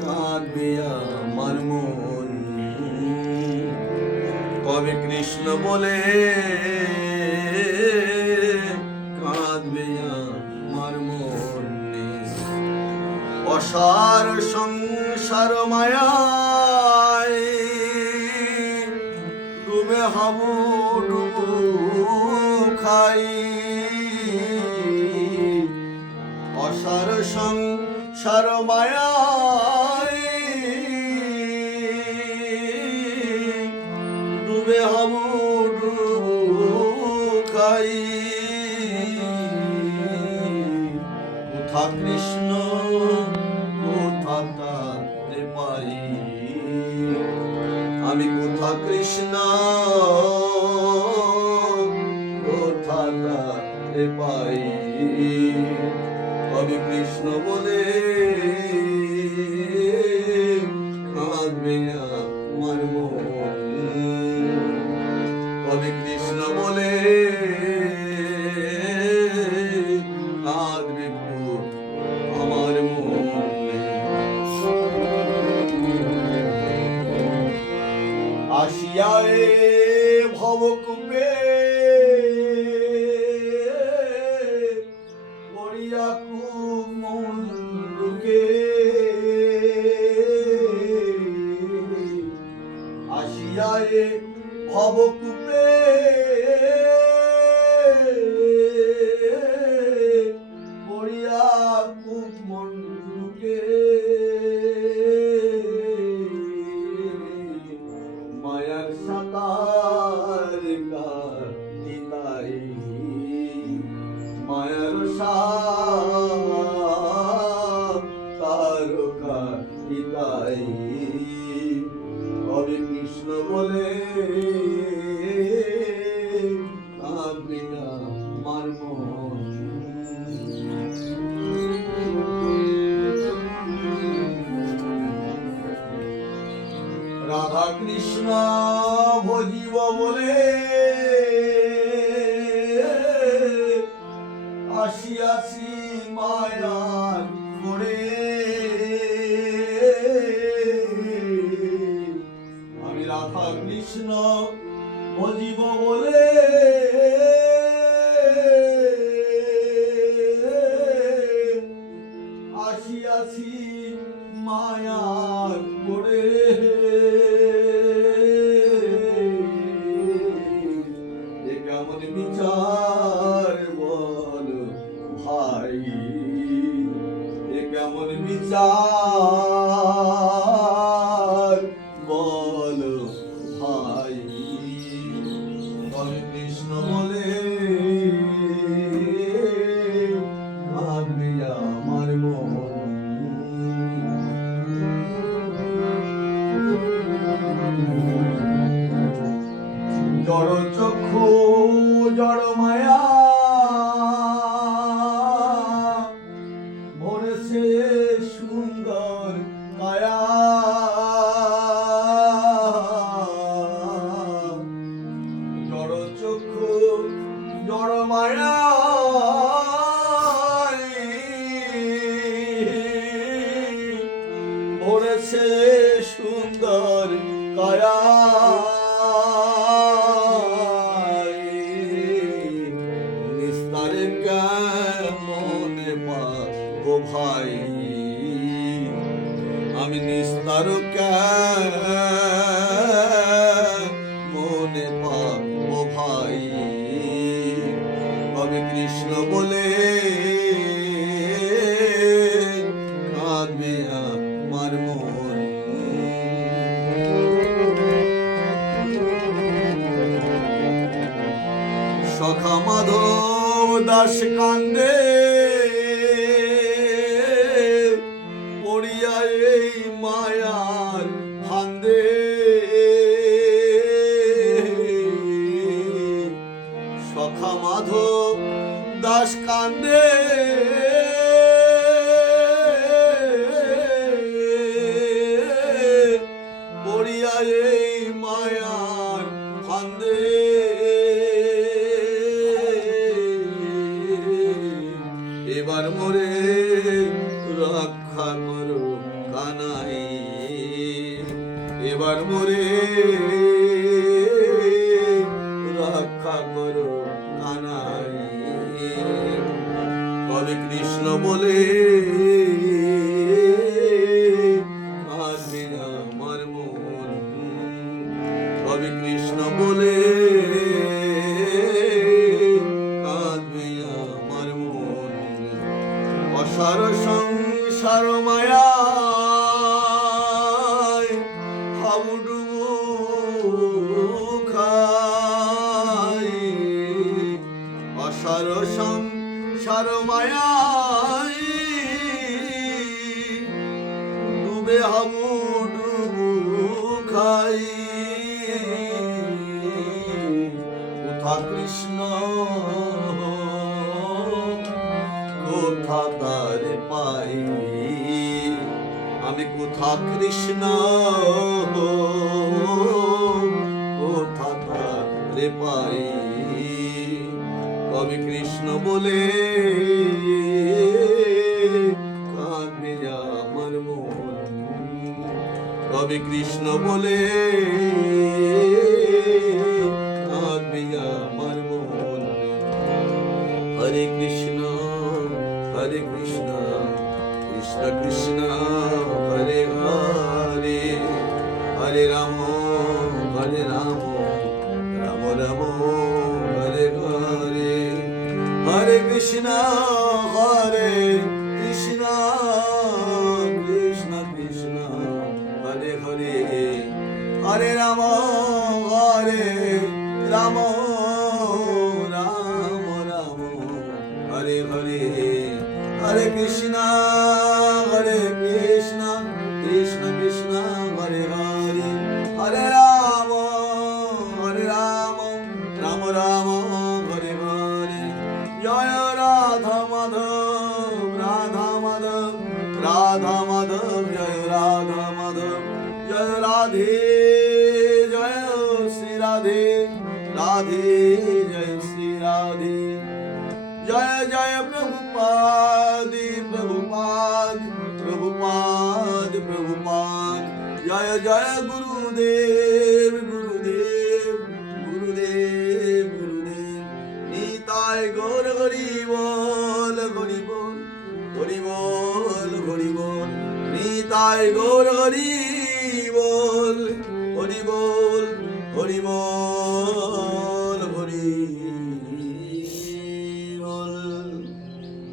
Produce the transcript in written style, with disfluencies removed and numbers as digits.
কাঁদবে আমার মন, কবে কৃষ্ণ বলে কাঁদবে আমার মন। অসার সংসার মায়ায় ডুবে হাবু ডুবু খাই, অসার সংসার মায়ায় ডুবে হাবু ডুবু খাই। কোথা কৃষ্ণ কোথা তাতে পাই, আমি কোথা কৃষ্ণ কোথা তাতে পাই। কবি কৃষ্ণ বলে কাঁদবে আমার মন, কবি কৃষ্ণ বলে কাঁদবে আমার মন। আসিয়া রে ভবকূপে পড়িয়া কুমণ্ডুকে, আসিয়া রে ভবকূপে পড়িয়া কুমণ্ডুকে। মায়ার সাঁতার কাটিতাই, মায়ার সাঁতার কাটিতাই। কবি কৃষ্ণ বলে কাঁদবে আমার মন। রাধা কৃষ্ণ ভজিব বলে আসিয়াছি মায়ার করে, আমি রাধা কৃষ্ণ ভজিব বলে আসিয়াছি মায়ার করে। এ কেমন বিচার বল ভাই, এ কেমন বিচার বল ভাই। কবি কৃষ্ণ বলে কাঁদবে আমার মন। জড় চক্ষু জড় মায়া ভরেছে সুন্দর কায়া, জড় চক্ষু জড় মায়া ভরেছে সুন্দর কায়া। নিস্তারে কেমন পাবো ভাই, আমি নিস্তার কেমন পাবো ভাই। কবি কৃষ্ণ বলে কাঁদবে আমার মন। সখা মাধব দাস কান্দে পড়িয়া এই মায়ার ফান্দে, সখা মাধব দাস কান্দে পড়িয়া এই মায়ার ফান্দে। রক্ষা করো কানাই, এবার মোরে রক্ষা করো কানাই। কবে কৃষ্ণ বলে কাঁদবে আমার মন, কবে কৃষ্ণ বলে কাঁদবে আমার মন। অসার সংসার মায়ায় হাবুডুবু খাই, অসার সংসার মায়ায় ডুবে হাবুডুবু খাই। কোথা কৃষ্ণ কোথা তার পাই, আমি কোথা কৃষ্ণ কোথা তার পাই। কবি কৃষ্ণ বলে কাঁদবে আমার মন, কবি কৃষ্ণ বলে কাঁদবে আমার মন। হরে কৃষ্ণ কৃষ্ণ কৃষ্ণ হরে হরে, হরে রাম রাম রাম হরে হরে। হরে কৃষ্ণ কৃষ্ণ কৃষ্ণ হরে হরে, হরে রাম রাম রাম হরে হরে। হরে কৃষ্ণ কৃষ্ণ কৃষ্ণ হরে হরে, হরে রাম রাম রাম হরে হরে। জয় রাধা মাধব রাধা মাধব রাধা মাধব, জয় রাধা মাধব, জয় রাধে জয় শ্রী রাধে রাধে, জয় শ্রী রাধে। জয় জয় প্রভুপাদ প্রভুপাদ প্রভুপাদ প্রভুপাদ, জয় জয় গুরুদেব গুরুদেব গুরুদেব গুরুদেব। নিতাই গৌর হরি বল হরি বল হরি বল হরি বল, নিতাই গৌর হরি